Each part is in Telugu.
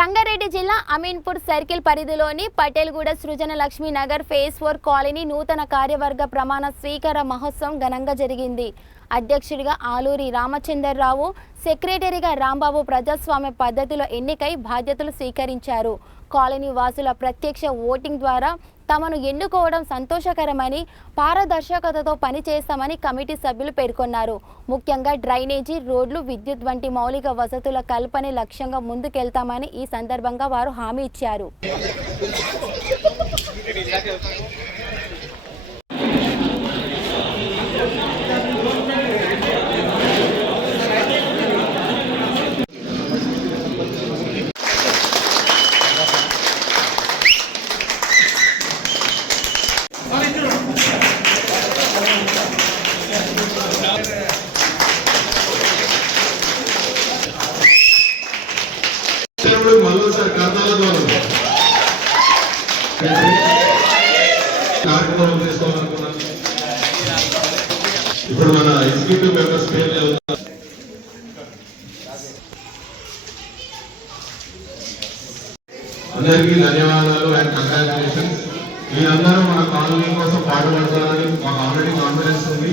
సంగారెడ్డి జిల్లా అమీన్పూర్ సర్కిల్ పరిధిలోని పటేల్గూడ సృజన లక్ష్మీ నగర్ ఫేజ్ 4 కాలనీ నూతన కార్యవర్గ ప్రమాణ స్వీకార మహోత్సవం ఘనంగా జరిగింది. అధ్యక్షుడిగా ఆలూరి రామచంద్రరావు, సెక్రటరీగా రాంబాబు ప్రజాస్వామ్య పద్ధతిలో ఎన్నికై బాధ్యతలు స్వీకరించారు. కాలనీ వాసుల ప్రత్యక్ష ఓటింగ్ ద్వారా తమను ఎన్నుకోవడం సంతోషకరమని, పారదర్శకతతో పనిచేస్తామని కమిటీ సభ్యులు పేర్కొన్నారు. ముఖ్యంగా డ్రైనేజీ, రోడ్లు, విద్యుత్ వంటి మౌలిక వసతుల కల్పనే లక్ష్యంగా ముందుకెళ్తామని ఈ సందర్భంగా వారు హామీ ఇచ్చారు. ఇప్పుడు మన ఎగ్జిక్యూటివ్ మెంబర్స్ పేర్లు అందరికీ ధన్యవాదాలు అండ్ కంగ్రాచులేషన్స్. మీరందరూ మన కాలనీ కోసం పాటుపడతారని మాకు ఆల్రెడీ కాన్ఫిడెన్స్ ఉంది.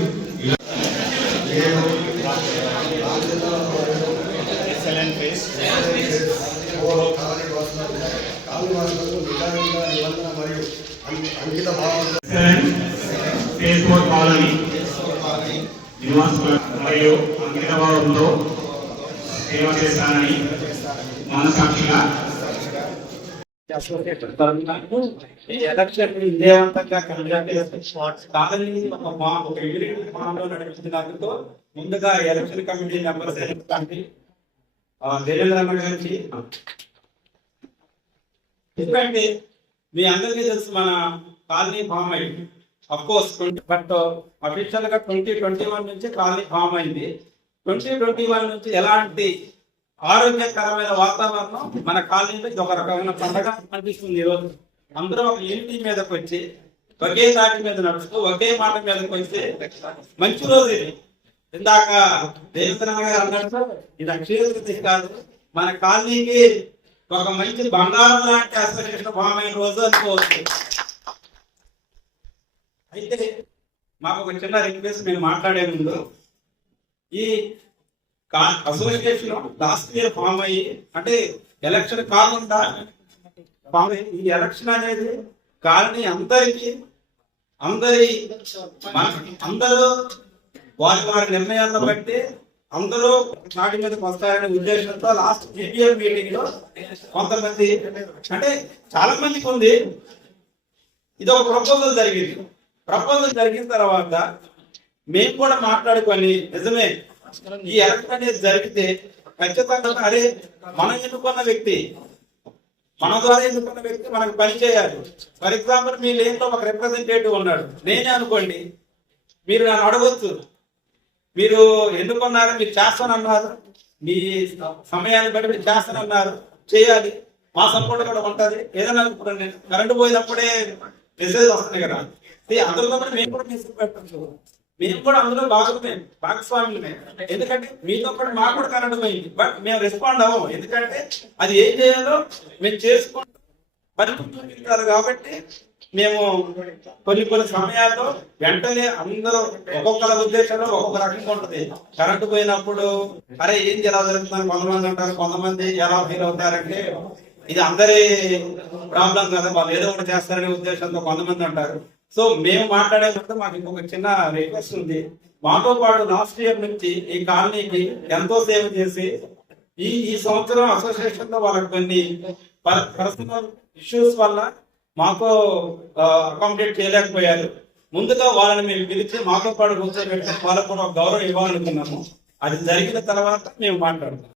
కాలనీ నివాసులు మరియు అంకిత భావంతో సేవ చేస్తానని మనసాక్షిగా విజయవంతంగా నడిపించినందుకు ముందుగా ఎలక్షన్ కమిటీ మెంబర్స్ దేవేంద్ర గారికి, ఎందుకంటే మీ అందరికీ తెలుసు మన కాలనీ ఫామ్ అయింది. అఫ్కోర్స్ బట్ అఫీషియల్ గా 2021 నుంచి కాలనీ ఫామ్ అయింది. 2021 నుంచి ఎలాంటి ఆరోగ్యకరమైన వాతావరణం మన కాలనీలో ఇది ఒక రకమైన పండగ అనిపిస్తుంది. ఈరోజు అందరూ ఒక యూనిటీ మీదకి వచ్చి ఒకే దాటి మీద నడుస్తూ ఒకే మాట మీదకి వచ్చి మంచి రోజు ఇది. ఇందాక దేవేంద్ర గారు అన్నట్టు ఇది అక్షయకృతి కాదు, మన కాలనీకి ఒక మంచి బంగారం లాంటి అసోసియేషన్ ఫామ్ అయిన రోజు అనుకోవచ్చు. అయితే మాకు ఒక చిన్న రిక్వెస్ట్, మేము మాట్లాడే ముందు ఈ అసోసియేషన్ లాస్ట్ ఇయర్ ఫామ్ అయ్యి, అంటే ఎలక్షన్ కాకుండా ఫామ్ అయ్యి, ఈ ఎలక్షన్ అనేది కాలనీ అందరికీ అందరూ వారి నిర్ణయాలను బట్టి అందరూ నాటి మీదకి వస్తారనే ఉద్దేశంతో లాస్ట్ GPM మీటింగ్ లో కొంతమంది, అంటే చాలా మందికి ఉంది, ఇది ఒక ప్రపోజల్ జరిగింది. ప్రపోజల్ జరిగిన తర్వాత మేము కూడా మాట్లాడుకొని, నిజమే ఈ ఎలక్షన్ అనేది జరిగితే ఖచ్చితంగా అరే మనం ఎన్నుకున్న వ్యక్తి, మన ద్వారా ఎన్నుకున్న వ్యక్తి మనకు పని చేయాలి. ఫర్ ఎగ్జాంపుల్ మీ లేన్లో ఒక రిప్రజెంటేటివ్ ఉన్నాడు, నేనే అనుకోండి, మీరు నన్ను అడగొచ్చు, మీరు ఎన్నుకున్నారు, మీరు చేస్తానన్నారు, మీ సమయాన్ని బట్టి మీరు చేస్తానన్నారు, చేయాలి, మా సపోర్ట్ కూడా ఉంటుంది. ఏదైనా అనుకుంటాను, కరెంటు పోయినప్పుడే మెసేజ్ వస్తుంది కదా, అందరితో మేము కూడా మెసేజ్ పెట్టచ్చు, మేము కూడా అందులో భాగస్వాములమే. ఎందుకంటే మీతో పాటు మాకు కూడా కరెంటు పోయింది, బట్ మేము రెస్పాండ్ అవ్వము. ఎందుకంటే అది ఏం చేయాలో మేము చేసుకుంటూ పరిస్థితులు కాబట్టి మేము కొన్ని సమయాల్లో వెంటనే అందరూ ఒక్కొక్కరి ఉద్దేశంలో ఒక్కొక్క రకంగా ఉంటుంది. కరెంటు పోయినప్పుడు అరే ఏం ఎలా జరుగుతుందని కొంతమంది అంటారు, కొంతమంది ఎలా ఫీల్ అవుతారంటే ఇది అందరి ప్రాబ్లం కదా, వాళ్ళు ఏదో ఒకటి చేస్తారనే ఉద్దేశంతో కొంతమంది అంటారు. సో మేము మాట్లాడే ముందు మాకు ఇంకొక చిన్న రిక్వెస్ట్ ఉంది. మాతో పాటు లాస్ట్ ఇయర్ నుంచి ఈ కాలనీకి ఎంతో సేవ చేసి ఈ సంవత్సరం అసోసియేషన్ లో వాళ్ళకి కొన్ని పర్సనల్ ఇష్యూస్ వల్ల మాకు అకామిడేట్ చేయలేకపోయారు. ముందుగా వాళ్ళని మేము పిలిచి మాతో పాటు కూర్చోబెట్టి వాళ్ళకు కూడా గౌరవం ఇవ్వాలనుకున్నాము. అది జరిగిన తర్వాత మేము మాట్లాడతాం.